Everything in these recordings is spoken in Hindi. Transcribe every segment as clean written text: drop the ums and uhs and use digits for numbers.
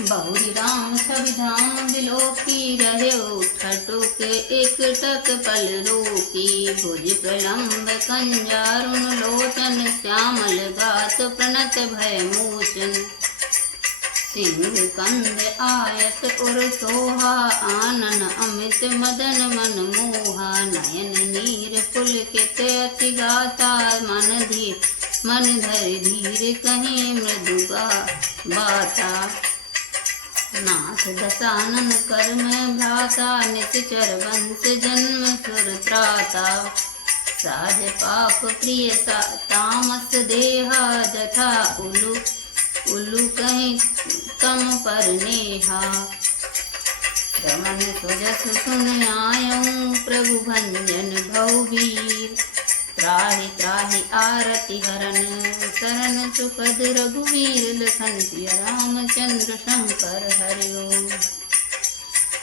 बहुरी राम छवि धाम बिलोकी रहे ठटुक एक टक पल रोकी भुज प्रलम्ब कंजारुन लोचन श्यामल गात प्रणत भय मोचन सिंह कंद आयत उर सोहा आनन अमित मदन मन मोहा नयन नीर पुलकित अति गाता मन धर धीर कहीं मृदुगा बाता नाथ दशानन कर में भ्राता निश्चर वंश जन्म सुर त्राता साज पाप प्रिय तामस देहा जथा उल्लू कहीं कम पर नेहा रमन सुजस सुन आयऊं प्रभु भंजन भववीर त्राहि त्राहि आरति हरन शरण सुखद रघुवीर लखन सिय रामचंद्र शंकर हरिओम।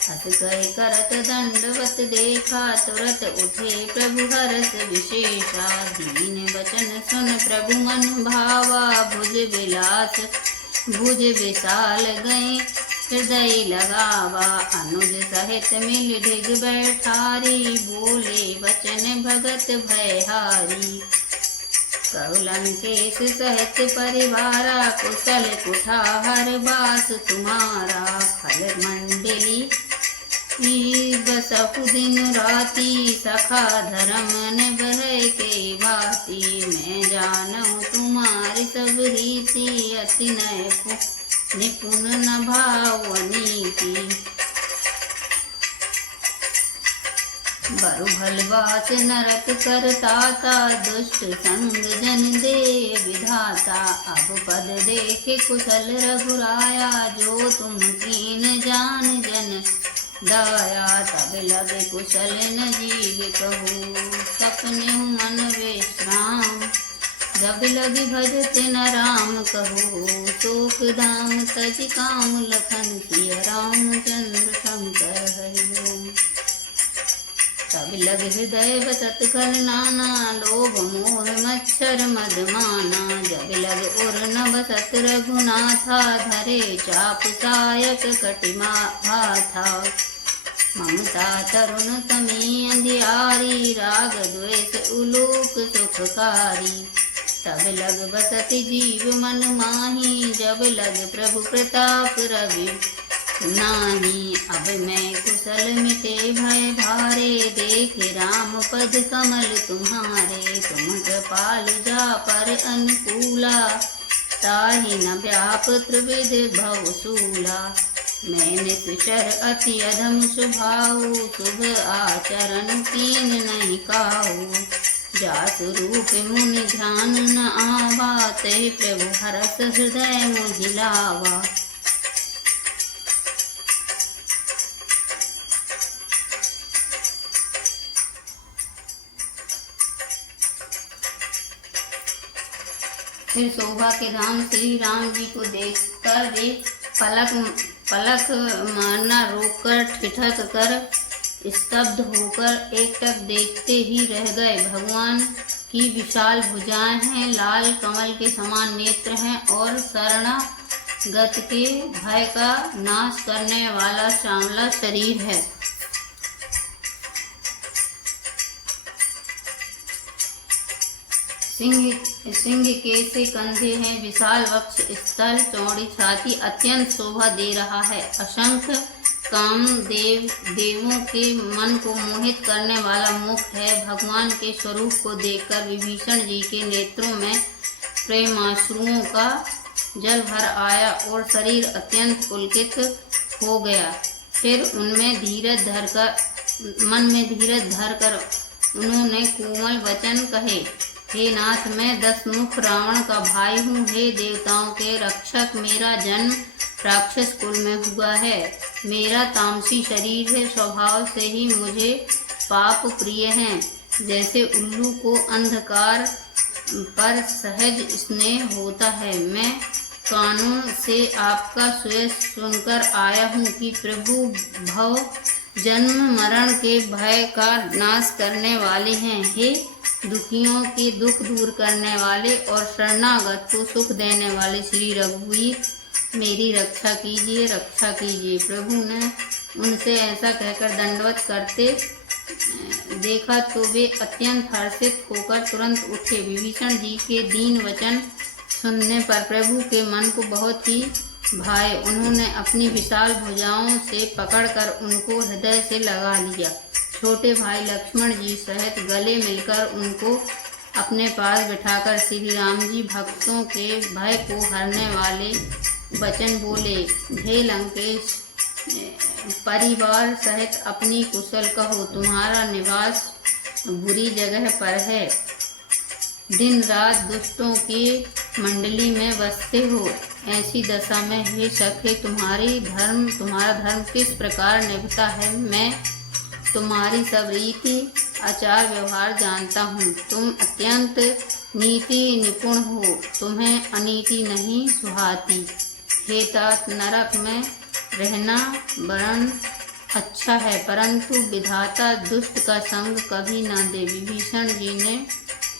हस कहि करत दंडवत देखा तुरत उठे प्रभु हरस विशेषा दीन वचन सुन प्रभु मन भावा भुज विलास भुज विशाल गए हृदय लगावा अनुज सहित मिल ढिग बैठारी बोले वचन भगत भयहारी कौलंकेश सहित परिवारा कुशल कुठार बास तुम्हारा खल मंडली बसहु दिन राती सखा धर्म न बह के भाती मैं जानूं तुम्हारी सब रीति अति नय निपुण न भावनी की बरु भलवास नरक करताता दुष्ट संग जन दे विधाता अब पद देखे कुशल रघुराया जो तुम कीन जान जन दाया तब लगे कुशल न जीव कहूँ सपने मन विश्राम जब लग भजते न राम कहो शोक धाम तज काम लखन सिय रामचंद्र शंकर हरिओम। तब लग हृदय बसत कर नाना लोभ मोह मच्छर मदमाना जब लग उर न बसत रघुनाथा धरे चाप सायक कटिमा भाथा ममता तरुण तमी अंधियारी राग द्वेष उलोक सुखकारी तब लग बसति जीव मन माही जब लग प्रभु प्रताप रवि नाही अब मैं कुशल मिटे भय भारे देख राम पद कमल तुम्हारे तुम कृपाल जा पर अनुकूला ताहि न व्याप त्रिविध भवसूला मैं निश्चर अति अधम स्वभाव शुभ आचरण कीन नहीं काहू जास रूप मुनि ध्यान न आवा ते प्रभु हरस हृदय मोहिलावा। फिर शोभा के धाम श्री राम जी को देखकर वे पलक मारना रोककर ठिठक कर स्तब्ध होकर एकटक देखते ही रह गए। भगवान की विशाल भुजाएं हैं, लाल कमल के समान नेत्र हैं और शरणागत के भय का नाश करने वाला श्यामला शरीर है। सिंह के से कंधे हैं, विशाल वक्ष स्थल, चौड़ी छाती अत्यंत शोभा दे रहा है। असंख्य काम देवों के मन को मोहित करने वाला मुख है। भगवान के स्वरूप को देखकर विभीषण जी के नेत्रों में प्रेमाश्रुओं का जल भर आया और शरीर अत्यंत पुलकित हो गया। फिर मन में धीरज धरकर उन्होंने कोमल वचन कहे, हे नाथ, मैं 10 मुख रावण का भाई हूँ। हे देवताओं के रक्षक, मेरा जन्म राक्षस कुल में हुआ है। मेरा तामसी शरीर है, स्वभाव से ही मुझे पाप प्रिय हैं। जैसे उल्लू को अंधकार पर सहज स्नेह होता है, मैं कानों से आपका सुयश सुनकर आया हूँ कि प्रभु भव जन्म मरण के भय का नाश करने वाले हैं। हे दुखियों के दुख दूर करने वाले और शरणागत को सुख देने वाले श्री रघुवीर, मेरी रक्षा कीजिए, रक्षा कीजिए। प्रभु ने उनसे ऐसा कहकर दंडवत करते देखा तो वे अत्यंत हर्षित होकर तुरंत उठे। विभीषण जी के दीन वचन सुनने पर प्रभु के मन को बहुत ही भाए। उन्होंने अपनी विशाल भुजाओं से पकड़कर उनको हृदय से लगा लिया। छोटे भाई लक्ष्मण जी सहित गले मिलकर उनको अपने पास बिठाकर श्री राम जी भक्तों के भय को हरने वाले वचन बोले। हे लंकेश परिवार सहित अपनी कुशल कहो, तुम्हारा निवास बुरी जगह पर है। दिन रात दुष्टों की मंडली में बसते हो। ऐसी दशा में हे सखे तुम्हारा धर्म किस प्रकार निभता है। मैं तुम्हारी सब रीति आचार व्यवहार जानता हूँ। तुम अत्यंत नीति निपुण हो, तुम्हें अनीति नहीं सुहाती। हे तात, नरक में रहना वरन अच्छा है, परंतु विधाता दुष्ट का संग कभी न दे। विभीषण जी ने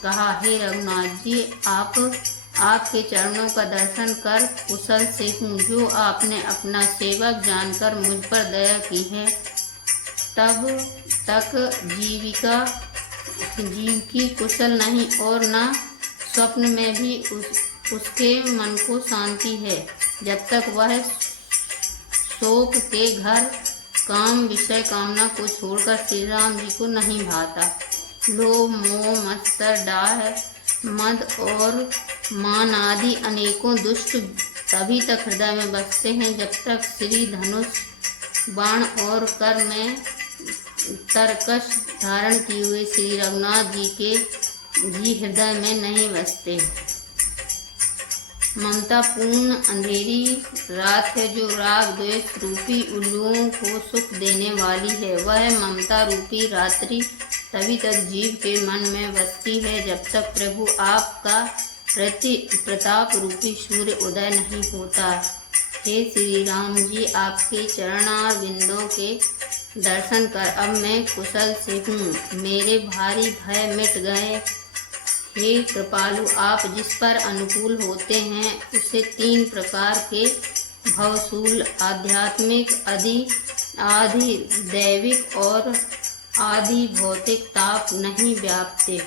कहा, हे रघुनाथ जी, आपके चरणों का दर्शन कर कुशल से हूँ। जो आपने अपना सेवक जानकर मुझ पर दया की है, तब तक जीव की कुशल नहीं और न स्वप्न में भी उसके मन को शांति है। जब तक वह शोक के घर काम विषय कामना को छोड़कर श्री राम जी को नहीं भाता। लोभ मोह मत्सर डाह मद और मान आदि अनेकों दुष्ट तभी तक हृदय में बसते हैं जब तक श्री धनुष बाण और कर में तरकश धारण किए हुए श्री रघुनाथ जी के हृदय में नहीं बसते। ममता पूर्ण अंधेरी रात है जो राग द्वेष रूपी उल्लुओं को सुख देने वाली है। वह ममता रूपी रात्रि तभी तक जीव के मन में बसती है जब तक प्रभु आपका प्रताप रूपी सूर्य उदय नहीं होता। हे श्री राम जी, आपके चरणारविंदों के दर्शन कर अब मैं कुशल से हूँ। मेरे भारी भय मिट गए। हे कृपालु, आप जिस पर अनुकूल होते हैं उसे 3 प्रकार के भवशूल आध्यात्मिक, आदि दैविक और आदि भौतिक ताप नहीं व्यापते।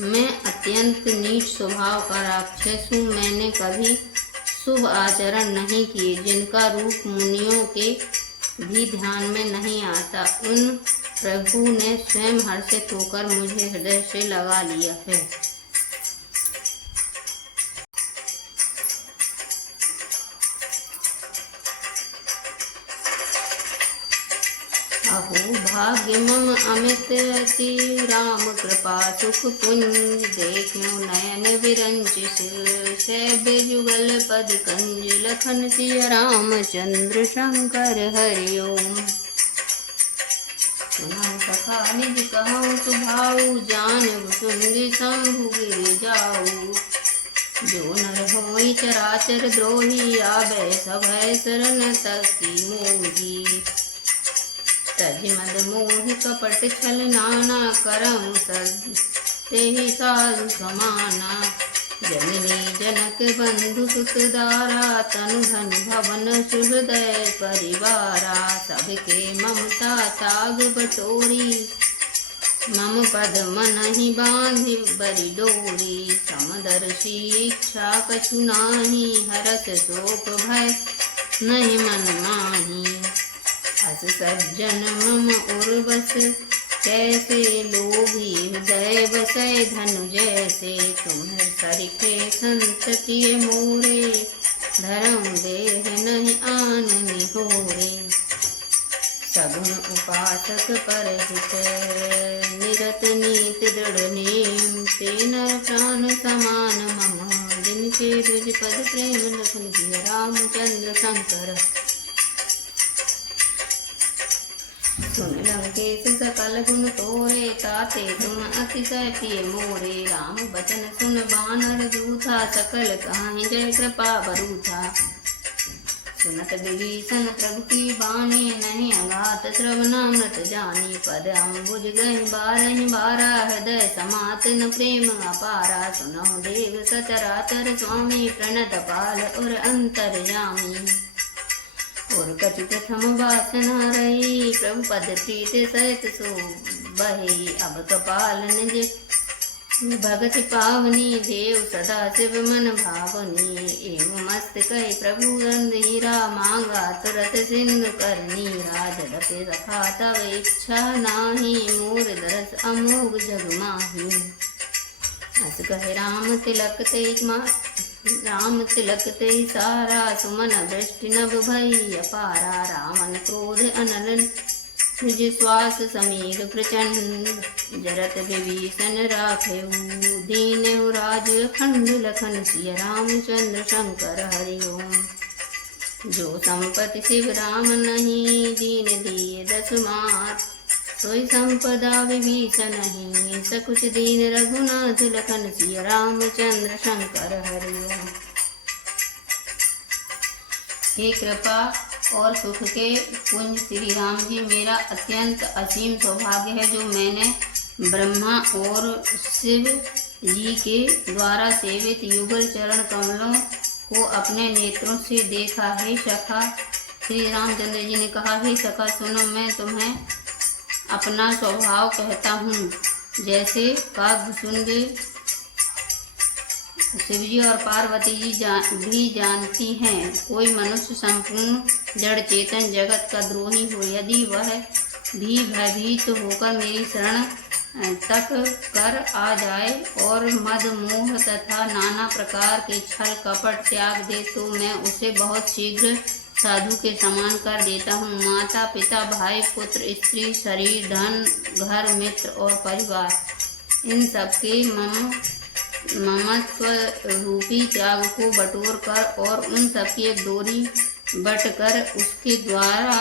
मैं अत्यंत नीच स्वभाव का राक्षस हूँ। मैंने कभी शुभ आचरण नहीं किए, जिनका रूप मुनियों के भी ध्यान में नहीं आता। उन प्रभु ने स्वयं हर्षित होकर मुझे हृदय से लगा लिया है। अहो भाग्य मम अमित अति राम कृपा सुख पुंज। देखो नयन विरंच सैभ्य जुगल पद कंज। लखन सिय रामचंद्र शंकर हरि ओम। सुनौ सखा निज कहौ सुभाऊ। जान सुंदि शंभु गिर जाऊ। जो नर होई चराचर द्रोही। आबै सभय शरण तकी मोही। तज मद मोह कपट छल नाना। करहु तेहि साधु समाना। जननी जनक बंधु सुत दारा। तनु धन भवन सुहृदय परिवारा। सबके ममता ताग बटोरी। मम पद मनहि बांधि बरि डोरी। समदर्शी इच्छा कछु नाही। हरस शोक भय नहीं मन माही। अस सज्जन मम उर्वस कैसे। लोभी हृदय बसै धनु जैसे। तुम्हें सरिखे संतति मोरे। धरम देह नहीं आन निहोरे। सगुन उपासक परहित। निरत नीति दृढ़ नेम। ते नर प्राण समान मम। जिनके द्विज पद प्रेम लखन सिय रामचंद्र शंकर। सुन लंकेश सकल गुण तोरे। ताते तुम अतिशय प्रिय मोरे। राम बचन सुन बानर जूथा। सकल कहाहि जय कृपा बरूथा। सुनत विभीषण प्रभु की बानी, नहीं अघात श्रवणामृत जानी। पद अम्बुज गहि बारहि बारा, हृदय समातन प्रेम अपारा। सुनहु देव सचराचर स्वामी, प्रणत पाल और अंतर्यामी। और कछु प्रथम वासना रही, प्रभु पद प्रीत सहित सो बही। अब कपाल निज भगति पावनी, देव सदा शिव मन भावनी। एवं मस्त कही प्रभु गंध हीरा, मांगा तुरत सिंधु कर नीरा। जड़पे रखा तब इच्छा नाही, मोर दरस अमोघ जग माही। हस कहे राम तिलक ते सारा, सुमन दृष्टि नभ भई अपारा। रावण क्रोध अनलन निज श्वास समीर प्रचंड, जरत विभीषण राखेऊ। दीनहु राज अखंड लखन, सिय रामचंद्र शंकर हरि ओम। जो संपत्ति शिव राम नहीं, दीन दिए दस मात। सोई संपदा विभीषण नहीं, सकुच दीन रघुनाथ लखन, सिय रामचंद्र शंकर हरि ओम। हे कृपा और सुख के पुंज श्री राम जी, मेरा अत्यंत असीम सौभाग्य है जो मैंने ब्रह्मा और शिव जी के द्वारा सेवित युगल चरण कमलों को अपने नेत्रों से देखा। है सखा, श्री रामचंद्र जी ने कहा, हे सखा सुनो, मैं तुम्हें अपना स्वभाव कहता हूँ। जैसे कागभुजंगे शिवजी और पार्वती जी भी जानती हैं, कोई मनुष्य संपूर्ण जड़ चेतन जगत का द्रोही हो, यदि वह भी भयभीत होकर मेरी शरण तक कर आ जाए और मद मोह तथा नाना प्रकार के छल कपट त्याग दे, तो मैं उसे बहुत शीघ्र साधु के समान कर देता हूँ। माता पिता भाई पुत्र स्त्री शरीर धन घर मित्र और परिवार, इन सबके ममत्व रूपी त्याग को बटोर कर और उन सबकी एक डोरी बट कर उसके द्वारा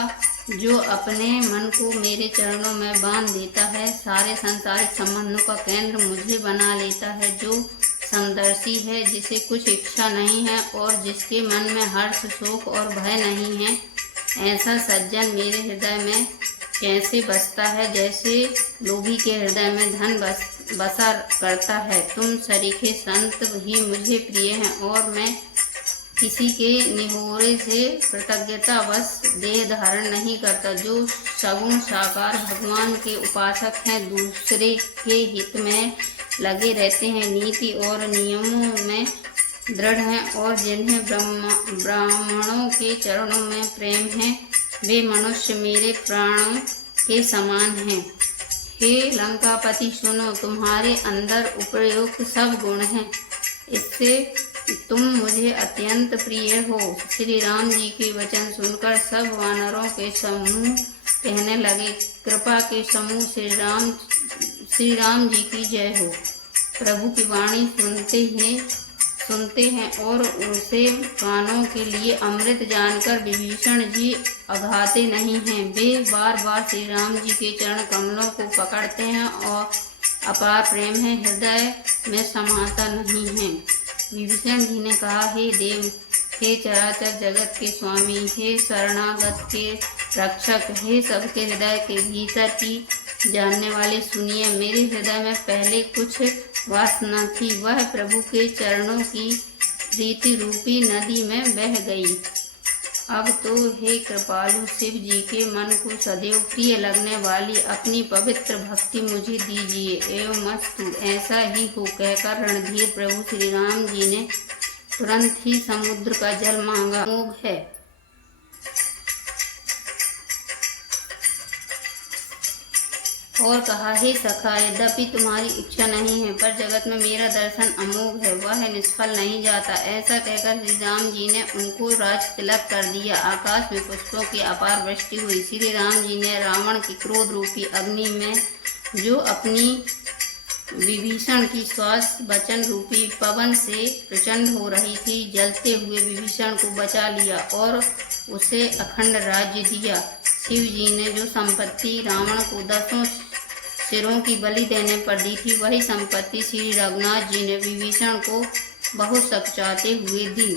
जो अपने मन को मेरे चरणों में बांध देता है, सारे सांसारिक संबंधों का केंद्र मुझे बना लेता है। जो समदर्शी है, जिसे कुछ इच्छा नहीं है और जिसके मन में हर्ष शोक और भय नहीं है, ऐसा सज्जन मेरे हृदय में कैसे बसता है, जैसे लोभी के हृदय में धन बसा करता है। तुम सरीखे संत ही मुझे प्रिय हैं और मैं किसी के निहोरे से कृतज्ञतावश देह धारण नहीं करता। जो सगुण साकार भगवान के उपासक हैं, दूसरे के हित में लगे रहते हैं, नीति और नियमों में दृढ़ हैं और जिन्हें ब्राह्मणों के चरणों में प्रेम है, वे मनुष्य मेरे प्राणों के समान हैं। हे लंकापति सुनो, तुम्हारे अंदर उपयुक्त सब गुण हैं, इससे तुम मुझे अत्यंत प्रिय हो। श्री राम जी के वचन सुनकर सब वानरों के समूह कहने लगे, कृपा के समूह श्री राम जी की जय हो। प्रभु की वाणी सुनते हैं और उसे कानों के लिए अमृत जानकर विभीषण जी अघाते नहीं हैं। वे बार बार श्री राम जी के चरण कमलों को पकड़ते हैं और अपार प्रेम है हृदय में समाता नहीं है। विभीषण जी ने कहा, हे देव, हे चराचर जगत के स्वामी, हे शरणागत के रक्षक, हे सबके हृदय के भीतर की जानने वाले, सुनिए। मेरे हृदय में पहले कुछ वासना थी, वह प्रभु के चरणों की प्रीति रूपी नदी में बह गई। अब तो हे कृपालु शिव जी के मन को सदैव प्रिय लगने वाली अपनी पवित्र भक्ति मुझे दीजिए। एवं मस्तु, ऐसा ही हो कहकर रणधीर प्रभु श्री राम जी ने तुरंत ही समुद्र का जल मांगा। मोह है और कहा, हे सखा, यद्यपि तुम्हारी इच्छा नहीं है, पर जगत में मेरा दर्शन अमोघ है, वह निष्फल नहीं जाता। ऐसा कहकर श्री राम जी ने उनको राज तिलक कर दिया। आकाश में पुष्पों की अपार वृष्टि हुई। श्री राम जी ने रावण की क्रोध रूपी अग्नि में, जो अपनी विभीषण की श्वास वचन रूपी पवन से प्रचंड हो रही थी, जलते हुए विभीषण को बचा लिया और उसे अखंड राज्य दिया। शिव जी ने जो संपत्ति रावण को 10 सिरों की बलि देने पर दी थी, वही संपत्ति श्री रघुनाथ जी ने विभीषण को बहुत सचाते हुए दी।